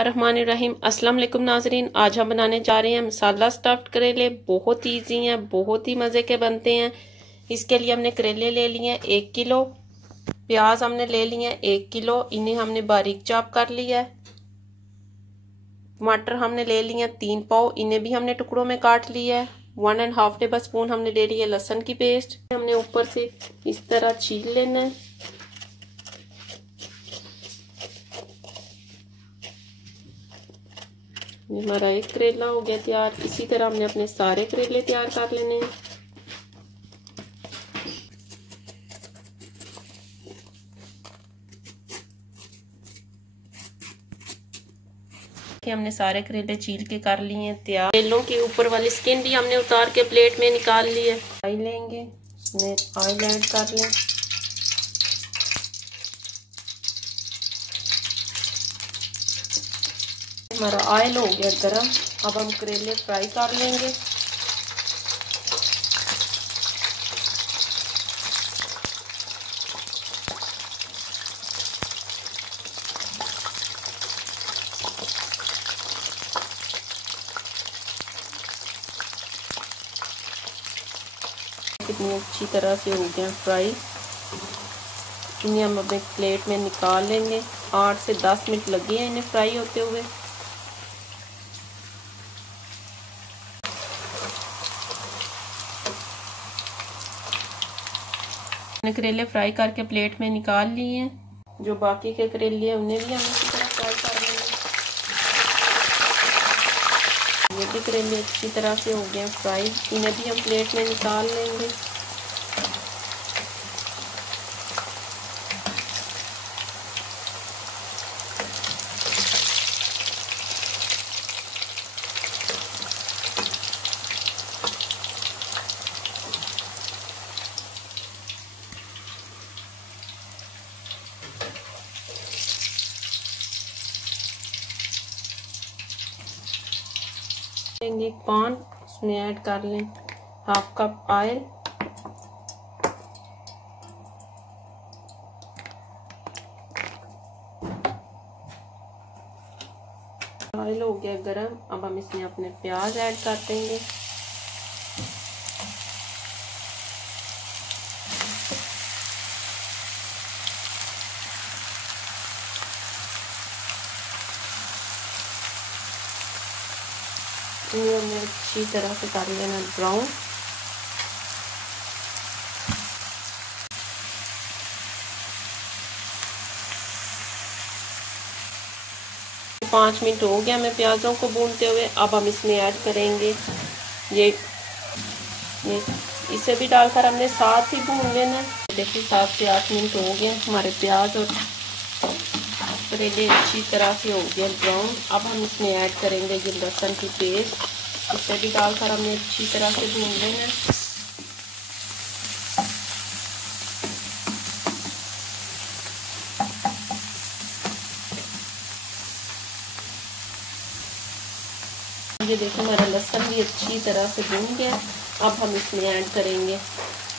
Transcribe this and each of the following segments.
रहमानिर्रहीम। अस्सलाम वालेकुम नाजरीन, आज हम बनाने जा रहे हैं मसाला स्टफ्ड करेले। बहुत ईजी हैं, बहुत ही मज़े के बनते हैं। इसके लिए हमने करेले ले लिए हैं 1 किलो, प्याज हमने ले लिए हैं 1 किलो, इन्हें हमने बारीक चॉप कर लिया है। टमाटर हमने ले लिए हैं 3 पाव, इन्हें भी हमने टुकड़ों में काट लिया है। 1.5 टेबल स्पून हमने ले लिया लहसुन की पेस्ट, हमने ऊपर से इस तरह छील लेना है। हमारा एक करेला हो गया तैयार। इसी तरह हमने अपने सारे करेले तैयार कर लेने हैं। हमने सारे करेले छील के कर लिए हैं तैयार। करेलों के ऊपर वाली स्किन भी हमने उतार के प्लेट में निकाल ली है। ऑयल लेंगे, इसमें ऑयल ऐड कर लें। हमारा ऑयल हो गया गरम, अब हम करेले फ्राई कर लेंगे। कितनी अच्छी तरह से हो गया फ्राई। इन्हें हम अपने प्लेट में निकाल लेंगे। 8 से 10 मिनट लगे हैं इन्हें फ्राई होते हुए। करेले फ्राई करके प्लेट में निकाल लिए हैं। जो बाकी के करेले हैं उन्हें भी हम इसी तरह फ्राई कर लेंगे। ये भी करेले अच्छी तरह से हो गए फ्राई, इन्हें भी हम प्लेट में निकाल लेंगे। एक पान, उसमें ऐड कर लें 1/2 कप ऑयल। ऑयल हो गया गरम, अब हम इसमें अपने प्याज ऐड कर देंगे। इन्हें हमने अच्छी तरह से कर लेना ब्राउन। पाँच मिनट हो गया हमें प्याजों को भूनते हुए। अब हम इसमें ऐड करेंगे ये इसे भी डालकर हमने साथ ही भून लेना। देखिए 7 से 8 मिनट हो गए हमारे प्याज और करेले अच्छी तरह से हो गए ब्राउन। अब हम इसमें ऐड करेंगे ये लहसुन की पेस्ट, इसे भी डालकर हमने अच्छी तरह से भून लेना। ये देखिए हमारा लहसुन भी अच्छी तरह से भून गया। अब हम इसमें ऐड करेंगे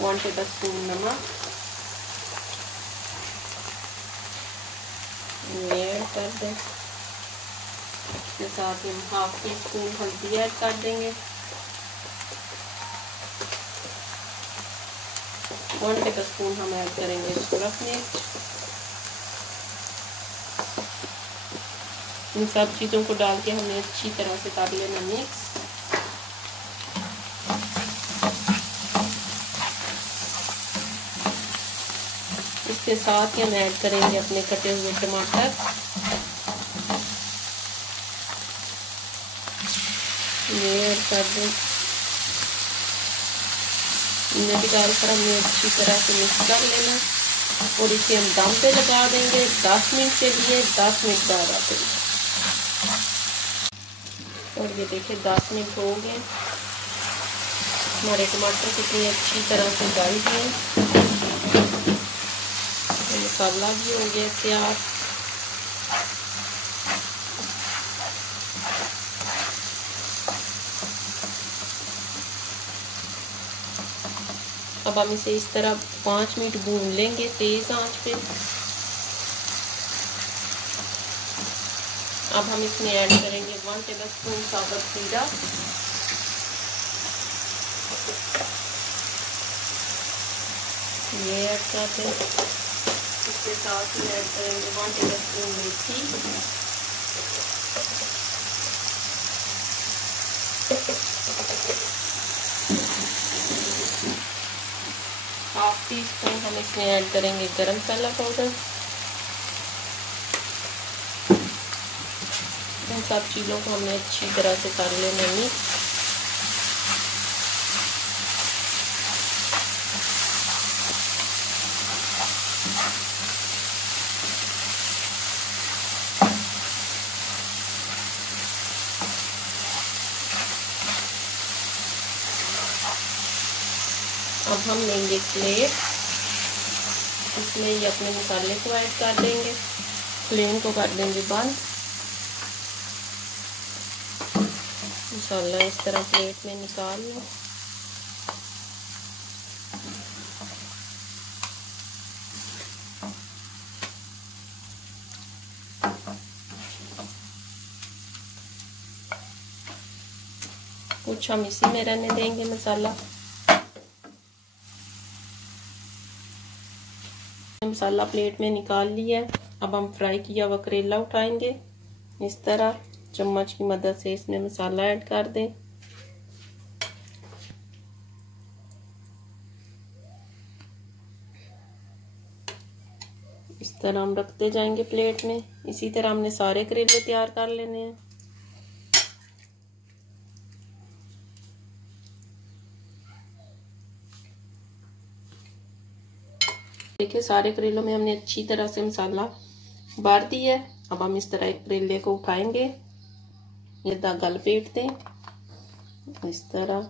1 टेबल स्पून नमक, ऐड कर दें। इसके साथ हम 1/2 टीस्पून हल्दी ऐड कर देंगे। 1 टेबल स्पून हम ऐड करेंगे सूरज मिर्च। इन सब चीज़ों को डाल के हमें अच्छी तरह से कर लेना मिक्स। इसके साथ ही हम ऐड करेंगे अपने कटे हुए टमाटर। ये ऐड कर दें, इन्हें भी डालकर हमें अच्छी तरह से मिक्स कर लेना और इसे हम दम पे लगा देंगे 10 मिनट के लिए। 10 मिनट बाद आते हैं। और ये देखिए 10 मिनट हो गए, हमारे टमाटर कितनी अच्छी तरह से गल गए। मसाला भी हो गया तैयार। अब हम इसे इस तरह 5 मिनट भून लेंगे तेज आंच पे। अब हम इसमें ऐड करेंगे 1 टेबलस्पून साबुत जीरा, ये ऐड कर दें। इसके साथ ही ऐड करेंगे 1 टेबलस्पून मेथी, हाफ टी स्पून हम इसमें ऐड करेंगे गरम मसाला पाउडर। इन सब चीज़ों को हमें अच्छी तरह से कर लेना मिक्स। अब हम लेंगे प्लेट, इसमें ये अपने मसाले को ऐड कर देंगे, फ्लेम को कर देंगे बंद। मसाला इस तरह प्लेट में निकाल लो। कुछ हम इसी में रहने देंगे मसाला। मसाला प्लेट में निकाल लिया। अब हम फ्राई किया हुआ करेला उठाएंगे, इस तरह चम्मच की मदद से इसमें मसाला ऐड कर दें। इस तरह हम रखते जाएंगे प्लेट में। इसी तरह हमने सारे करेले तैयार कर लेने हैं। देखिए सारे करेलों में हमने अच्छी तरह से मसाला भर दिया है। अब हम इस तरह एक करेले को उठाएंगे, ये धागा लपेट दें इस तरह।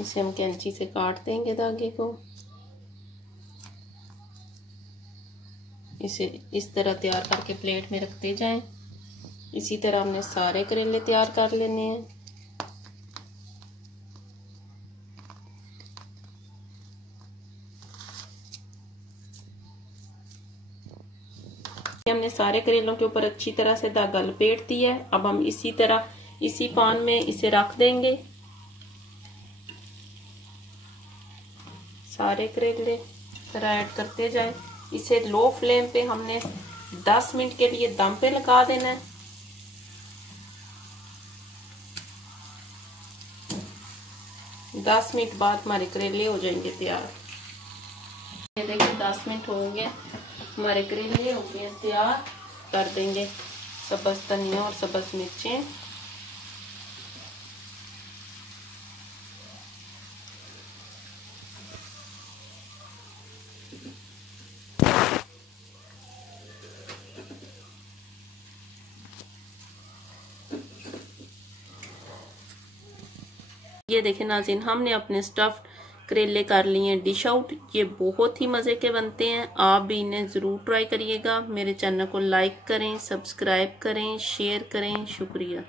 इसे हम कैंची से काट देंगे धागे को। इसे इस तरह तैयार करके प्लेट में रखते जाएं। इसी तरह हमने सारे करेले तैयार कर लेने हैं। हमने सारे करेलों के ऊपर अच्छी तरह से धागा लपेट दिया है। अब हम इसी तरह इसी पान में इसे रख देंगे। सारे करेले तरह ऐड करते जाए। इसे लो फ्लेम पे हमने 10 मिनट के लिए दम पे लगा देना है। दस मिनट बाद हमारे करेले हो जाएंगे तैयार। ये देखिए 10 मिनट हो गए, हमारे करेले हो गए तैयार। कर देंगे सब्ज़ धनिया और सब्ज़ मिर्चें। ये देखें नाज़रीन, हमने अपने स्टफ्ड करेले कर लिए डिश आउट। ये बहुत ही मज़े के बनते हैं, आप भी इन्हें ज़रूर ट्राई करिएगा। मेरे चैनल को लाइक करें, सब्सक्राइब करें, शेयर करें। शुक्रिया।